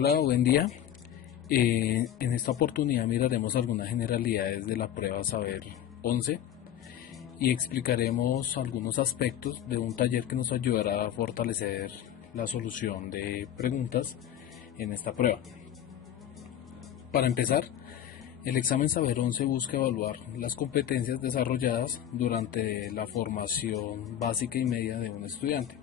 Hola, buen día. En esta oportunidad miraremos algunas generalidades de la prueba Saber 11 y explicaremos algunos aspectos de un taller que nos ayudará a fortalecer la solución de preguntas en esta prueba. Para empezar, el examen Saber 11 busca evaluar las competencias desarrolladas durante la formación básica y media de un estudiante.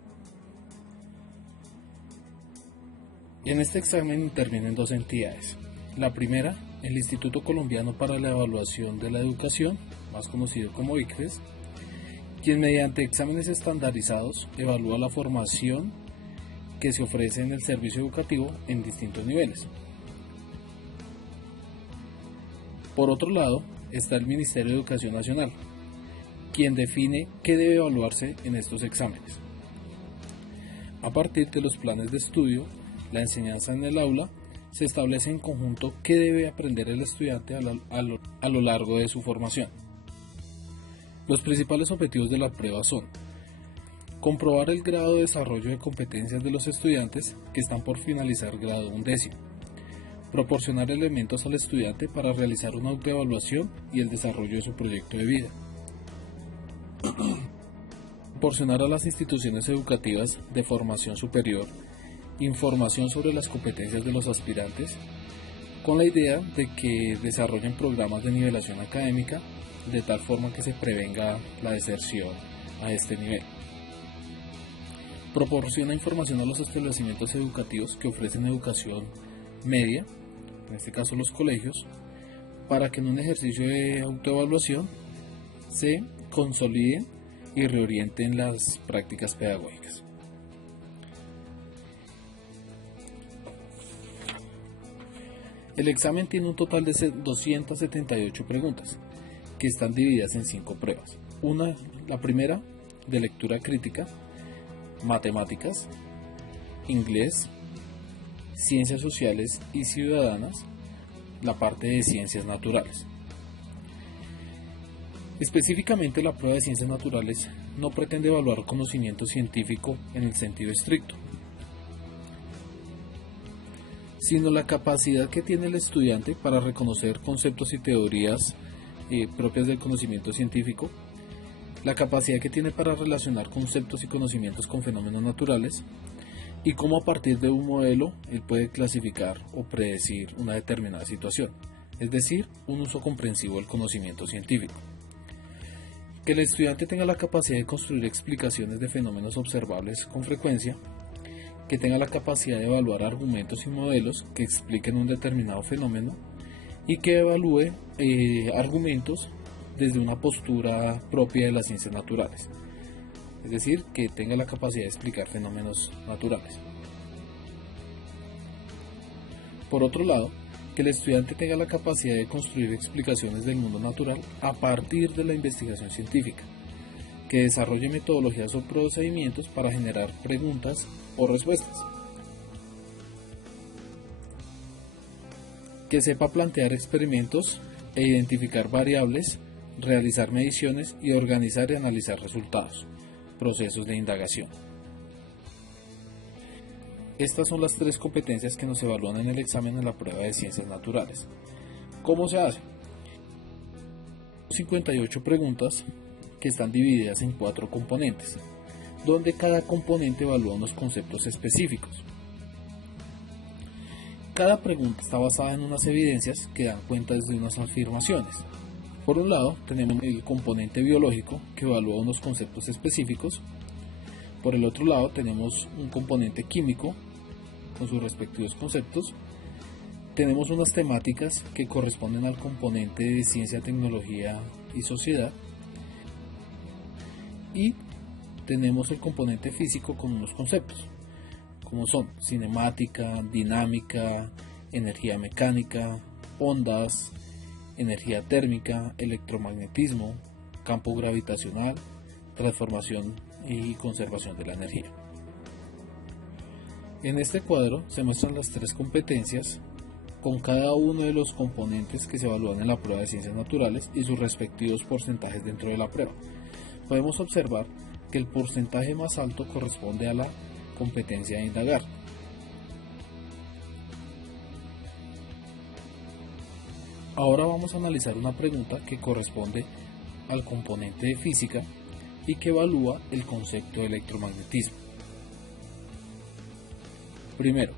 En este examen intervienen dos entidades. La primera, el Instituto Colombiano para la Evaluación de la Educación, más conocido como ICFES, quien mediante exámenes estandarizados evalúa la formación que se ofrece en el servicio educativo en distintos niveles. Por otro lado, está el Ministerio de Educación Nacional, quien define qué debe evaluarse en estos exámenes. A partir de los planes de estudio, la enseñanza en el aula, se establece en conjunto qué debe aprender el estudiante a lo largo de su formación. Los principales objetivos de la prueba son: comprobar el grado de desarrollo de competencias de los estudiantes que están por finalizar grado 11º, proporcionar elementos al estudiante para realizar una autoevaluación y el desarrollo de su proyecto de vida, proporcionar a las instituciones educativas de formación superior información sobre las competencias de los aspirantes, con la idea de que desarrollen programas de nivelación académica de tal forma que se prevenga la deserción a este nivel. Proporciona información a los establecimientos educativos que ofrecen educación media, en este caso los colegios, para que en un ejercicio de autoevaluación se consoliden y reorienten las prácticas pedagógicas. El examen tiene un total de 278 preguntas, que están divididas en 5 pruebas. La primera, de lectura crítica, matemáticas, inglés, ciencias sociales y ciudadanas, la parte de ciencias naturales. Específicamente, la prueba de ciencias naturales no pretende evaluar conocimiento científico en el sentido estricto, sino la capacidad que tiene el estudiante para reconocer conceptos y teorías propias del conocimiento científico, la capacidad que tiene para relacionar conceptos y conocimientos con fenómenos naturales, y cómo a partir de un modelo él puede clasificar o predecir una determinada situación, es decir, un uso comprensivo del conocimiento científico. Que el estudiante tenga la capacidad de construir explicaciones de fenómenos observables con frecuencia, que tenga la capacidad de evaluar argumentos y modelos que expliquen un determinado fenómeno y que evalúe argumentos desde una postura propia de las ciencias naturales, es decir, que tenga la capacidad de explicar fenómenos naturales. Por otro lado, que el estudiante tenga la capacidad de construir explicaciones del mundo natural a partir de la investigación científica, que desarrolle metodologías o procedimientos para generar preguntas o respuestas, que sepa plantear experimentos e identificar variables, realizar mediciones y organizar y analizar resultados, procesos de indagación. Estas son las 3 competencias que nos evalúan en el examen en la prueba de ciencias naturales. ¿Cómo se hace? 58 preguntas que están divididas en 4 componentes, donde cada componente evalúa unos conceptos específicos. Cada pregunta está basada en unas evidencias que dan cuenta de unas afirmaciones. Por un lado, tenemos el componente biológico, que evalúa unos conceptos específicos. Por el otro lado, tenemos un componente químico, con sus respectivos conceptos. Tenemos unas temáticas que corresponden al componente de ciencia, tecnología y sociedad. Y tenemos el componente físico con unos conceptos, como son cinemática, dinámica, energía mecánica, ondas, energía térmica, electromagnetismo, campo gravitacional, transformación y conservación de la energía. En este cuadro se muestran las 3 competencias con cada uno de los componentes que se evalúan en la prueba de ciencias naturales y sus respectivos porcentajes dentro de la prueba. Podemos observar que el porcentaje más alto corresponde a la competencia de indagar. Ahora vamos a analizar una pregunta que corresponde al componente de física y que evalúa el concepto de electromagnetismo. Primero,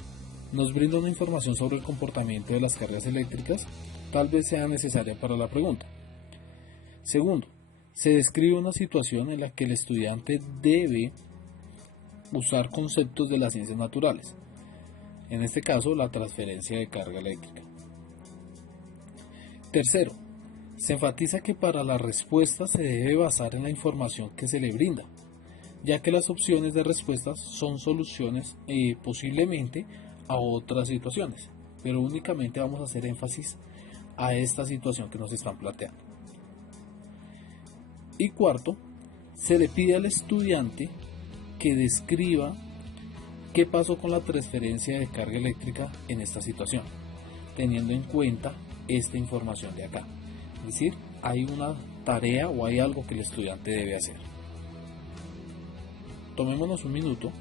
nos brinda una información sobre el comportamiento de las cargas eléctricas, tal vez sea necesaria para la pregunta. Segundo, se describe una situación en la que el estudiante debe usar conceptos de las ciencias naturales, en este caso la transferencia de carga eléctrica. Tercero, se enfatiza que para la respuesta se debe basar en la información que se le brinda, ya que las opciones de respuestas son soluciones posiblemente a otras situaciones, pero únicamente vamos a hacer énfasis a esta situación que nos están planteando. Y cuarto, se le pide al estudiante que describa qué pasó con la transferencia de carga eléctrica en esta situación, teniendo en cuenta esta información de acá. Es decir, hay una tarea o hay algo que el estudiante debe hacer. Tomémonos un minuto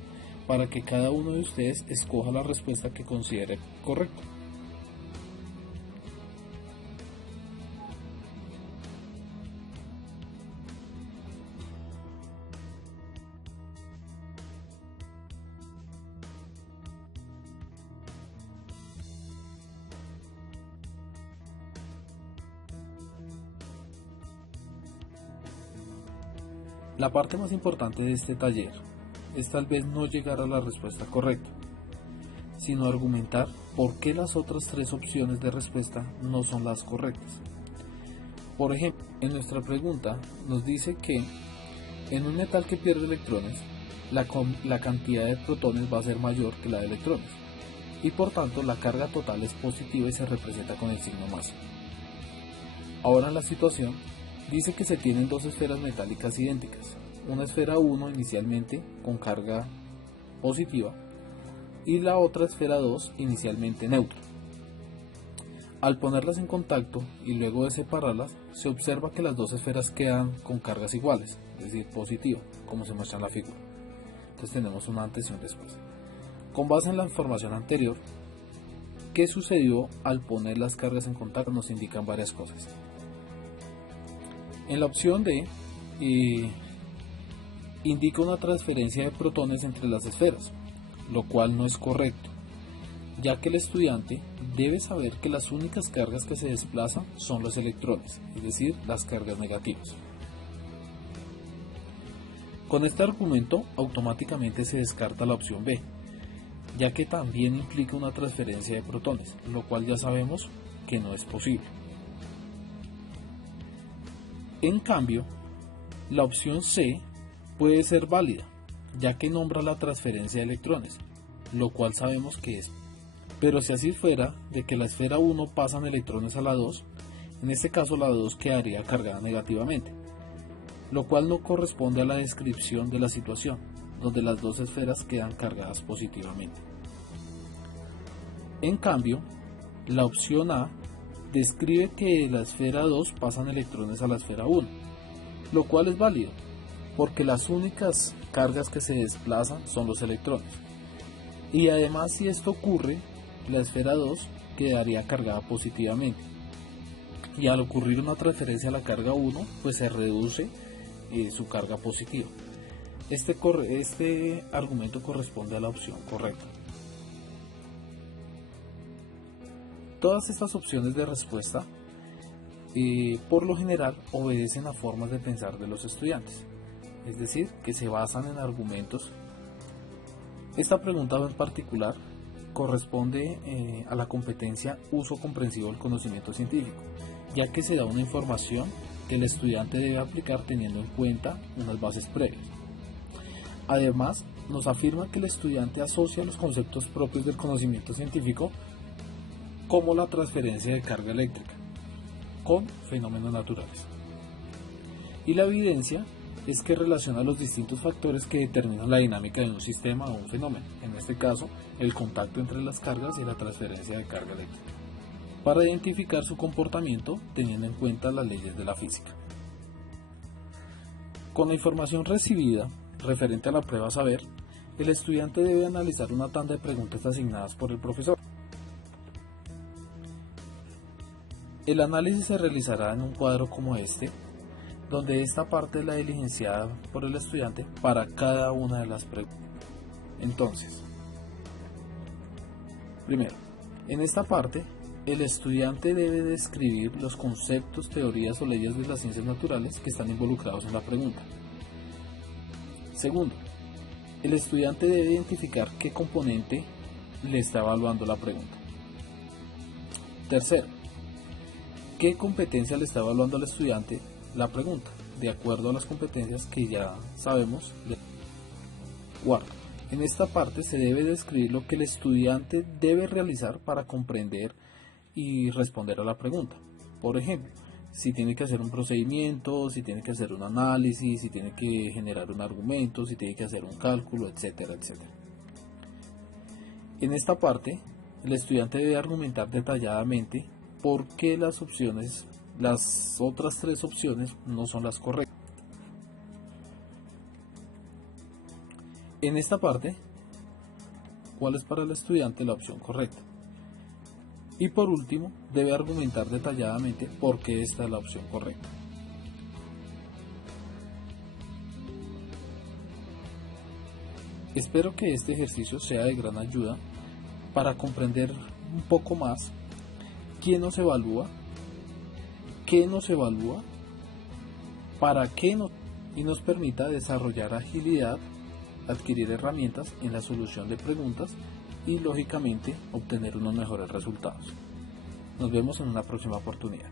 para que cada uno de ustedes escoja la respuesta que considere correcta. La parte más importante de este taller es tal vez no llegar a la respuesta correcta, sino argumentar por qué las otras tres opciones de respuesta no son las correctas. Por ejemplo, en nuestra pregunta nos dice que en un metal que pierde electrones, la cantidad de protones va a ser mayor que la de electrones, y por tanto la carga total es positiva y se representa con el signo más. Ahora en la situación dice que se tienen dos esferas metálicas idénticas, una esfera 1 inicialmente con carga positiva y la otra esfera 2 inicialmente neutra. Al ponerlas en contacto y luego de separarlas, se observa que las dos esferas quedan con cargas iguales, es decir, positiva, como se muestra en la figura. Entonces tenemos un antes y un después. Con base en la información anterior, ¿qué sucedió al poner las cargas en contacto? Nos indican varias cosas. En la opción D, indica una transferencia de protones entre las esferas, lo cual no es correcto, ya que el estudiante debe saber que las únicas cargas que se desplazan son los electrones, es decir, las cargas negativas. Con este argumento automáticamente se descarta la opción B, ya que también implica una transferencia de protones, lo cual ya sabemos que no es posible. En cambio, la opción C puede ser válida, ya que nombra la transferencia de electrones, lo cual sabemos que es. Pero si así fuera, de que la esfera 1 pasan electrones a la 2, en este caso la 2 quedaría cargada negativamente, lo cual no corresponde a la descripción de la situación, donde las dos esferas quedan cargadas positivamente. En cambio, la opción A describe que de la esfera 2 pasan electrones a la esfera 1, lo cual es válido, porque las únicas cargas que se desplazan son los electrones. Y además, si esto ocurre, la esfera 2 quedaría cargada positivamente. Y al ocurrir una transferencia a la carga 1, pues se reduce su carga positiva. Este argumento corresponde a la opción correcta. Todas estas opciones de respuesta por lo general obedecen a formas de pensar de los estudiantes, es decir, que se basan en argumentos. Esta pregunta en particular corresponde a la competencia uso comprensivo del conocimiento científico, ya que se da una información que el estudiante debe aplicar teniendo en cuenta unas bases previas. Además, nos afirma que el estudiante asocia los conceptos propios del conocimiento científico, como la transferencia de carga eléctrica, con fenómenos naturales. Y la evidencia es que relaciona los distintos factores que determinan la dinámica de un sistema o un fenómeno, en este caso el contacto entre las cargas y la transferencia de carga eléctrica, para identificar su comportamiento teniendo en cuenta las leyes de la física. Con la información recibida referente a la prueba saber, el estudiante debe analizar una tanda de preguntas asignadas por el profesor. El análisis se realizará en un cuadro como este, donde esta parte es la diligenciada por el estudiante para cada una de las preguntas. Entonces, primero, en esta parte, el estudiante debe describir los conceptos, teorías o leyes de las ciencias naturales que están involucrados en la pregunta. Segundo, el estudiante debe identificar qué componente le está evaluando la pregunta. Tercero, qué competencia le está evaluando al estudiante la pregunta, de acuerdo a las competencias que ya sabemos. Cuarto, en esta parte se debe describir lo que el estudiante debe realizar para comprender y responder a la pregunta. Por ejemplo, si tiene que hacer un procedimiento, si tiene que hacer un análisis, si tiene que generar un argumento, si tiene que hacer un cálculo, etcétera, etcétera. En esta parte, el estudiante debe argumentar detalladamente por qué las otras tres opciones no son las correctas. En esta parte, ¿cuál es para el estudiante la opción correcta? Y por último, debe argumentar detalladamente por qué esta es la opción correcta. Espero que este ejercicio sea de gran ayuda para comprender un poco más quién nos evalúa, qué nos evalúa, para qué nos, y nos permita desarrollar agilidad, adquirir herramientas en la solución de preguntas y lógicamente obtener unos mejores resultados. Nos vemos en una próxima oportunidad.